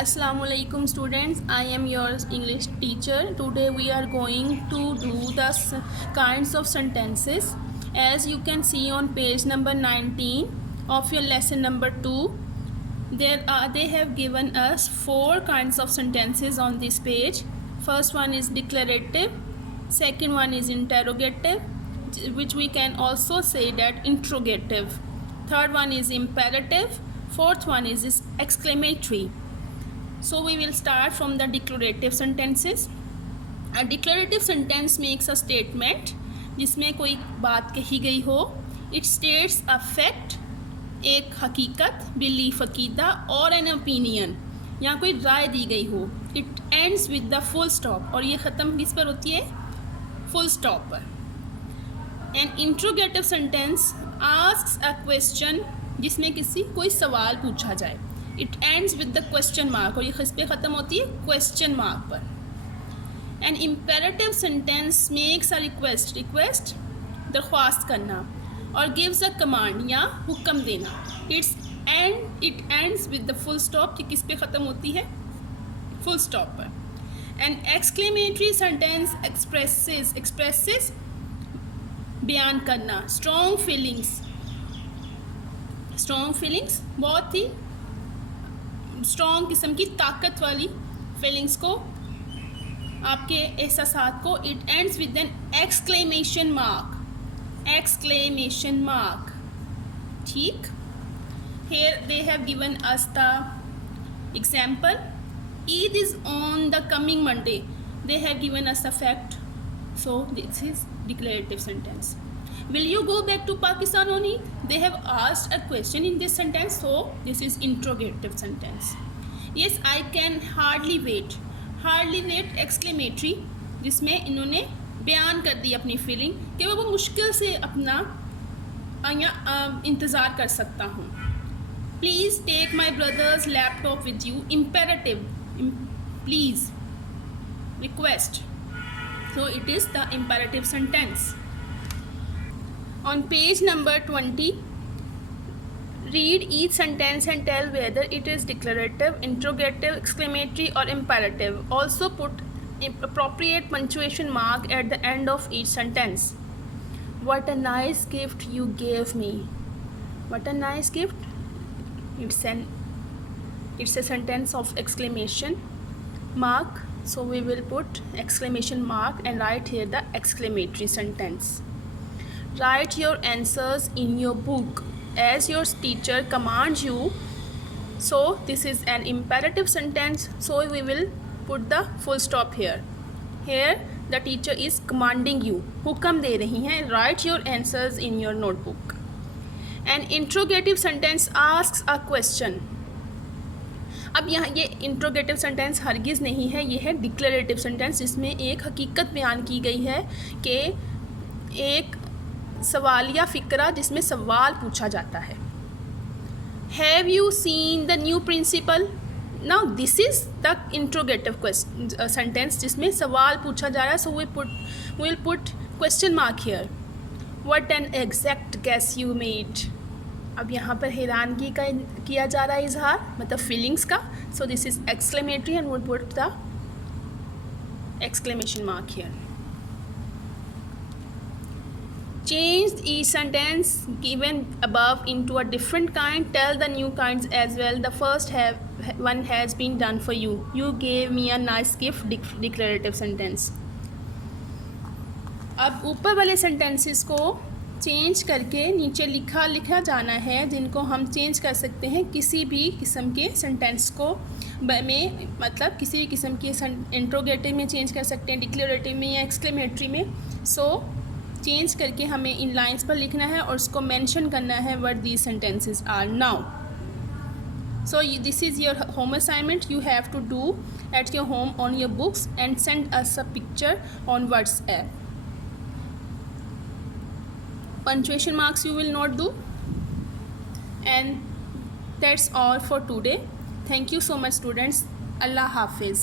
Assalamualaikum students, I am your English teacher. Today we are going to do the kinds of sentences. As you can see on page number 19 of your lesson number 2, they have given us 4 kinds of sentences on this page. First one is declarative, second one is interrogative, which we can also say that interrogative. Third one is imperative, fourth one is exclamatory. So we will start from the declarative sentences. A declarative sentence makes a statement जिसमें कोई बात कही गई हो. It states a fact, एक हकीकत, belief अकीदा और an opinion या कोई राय दी गई हो. It ends with the full stop और ये ख़त्म किस पर होती है? Full stop पर. An interrogative sentence asks a question जिसमें कोई सवाल पूछा जाए. It ends with the question mark और ये किस पे ख़त्म होती है? क्वेश्चन मार्क पर. An imperative sentence makes a request दरख्वास्त करना और गिव्स अ कमांड या हुक्म देना. It ends with the full stop. ये किस पे ख़त्म होती है? फुल स्टॉप पर. एन एक्सक्लेमेटरी सेंटेंस एक्सप्रेसेस बयान करना. स्ट्रॉन्ग फीलिंग्स बहुत ही स्ट्रॉन्ग किस्म की ताकत वाली फीलिंग्स को, आपके एहसासात को. It ends with an exclamation mark. ठीक. Here they have given us the example. Eid is on the coming Monday. They have given us the fact. So this is declarative sentence. Will you go back to Pakistan on Eid? They have asked a question in this sentence, so this is interrogative sentence. Yes, I can hardly wait. Exclamatory, जिसमें इन्होंने बयान कर दी अपनी फीलिंग कि वो मुश्किल से अपना इंतज़ार कर सकता हूँ. Please take my brother's laptop with you. Imperative, please, request. So it is the imperative sentence. On page number 20, read each sentence and tell whether it is declarative, interrogative, exclamatory or imperative. Also put appropriate punctuation mark at the end of each sentence. What a nice gift you gave me. What a nice gift. It's a sentence of exclamation mark. So we will put exclamation mark and write here the exclamatory sentence. Write your answers in your book as your teacher commands you. So this is an imperative sentence, so we will put the full stop here. Here the teacher is commanding you, हुक्म दे रही हैं. Write your answers in your notebook. An interrogative sentence asks a question. अब यहाँ ये interrogative sentence हरगिज़ नहीं है, ये है डिक्लेरेटिव सेंटेंस जिसमें एक हकीकत बयान की गई है कि एक सवाल या फ़िक्रा जिसमें सवाल पूछा जाता है. Have you seen the new principal? Now this is the interrogative sentence जिसमें सवाल पूछा जा रहा है. So will put question mark here. What an exact guess you made. अब यहाँ पर हैरानगी का किया जा रहा है इजहार, मतलब फीलिंग्स का. सो this is exclamatory and will put the exclamation mark here. Change each sentence given above into a different kind. Tell the new kinds as well. The first one has been done for you. You gave me a nice gift. Declarative sentence. अब ऊपर वाले sentences को चेंज करके नीचे लिखा जाना है, जिनको हम चेंज कर सकते हैं किसी भी किस्म के सेंटेंस को में, मतलब किसी भी किस्म के इंट्रोगेटिव में चेंज कर सकते हैं, डिक्लेरेटिव में या एक्सक्लेमेटरी में. सो चेंज करके हमें इन लाइंस पर लिखना है और उसको मेंशन करना है what these sentences are now. So this is your home assignment. You have to do at your home on your books and send us a picture on WhatsApp. Punctuation marks you will not do. And that's all for today. Thank you so much students. Allah Hafiz.